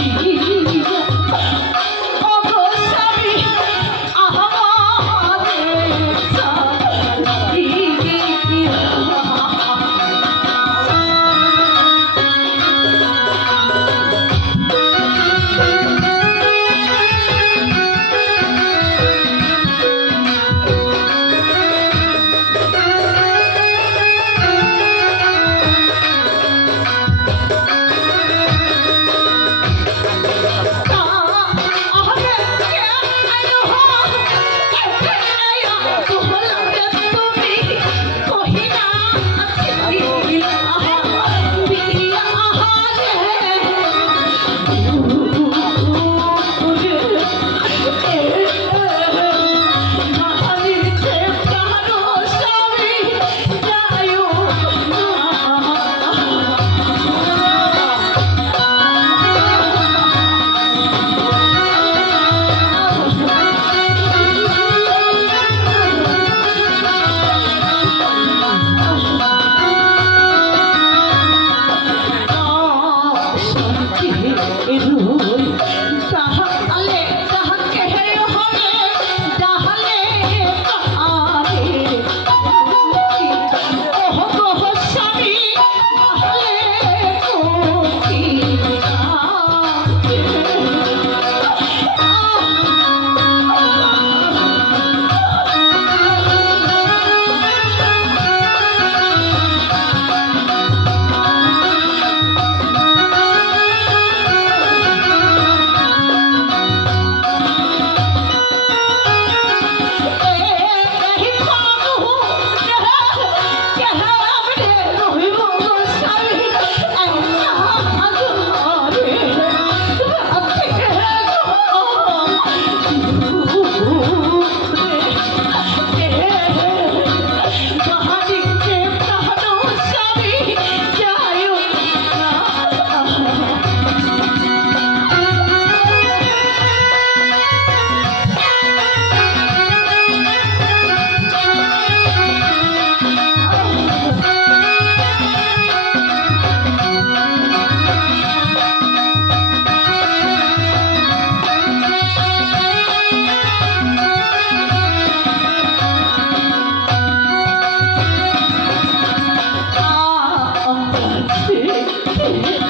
Thank you. Oh,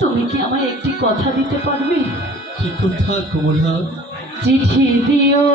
তুমি কি আমায় একটি কথা দিতে পারবে? কি কথা কমলা চিঠি দিও।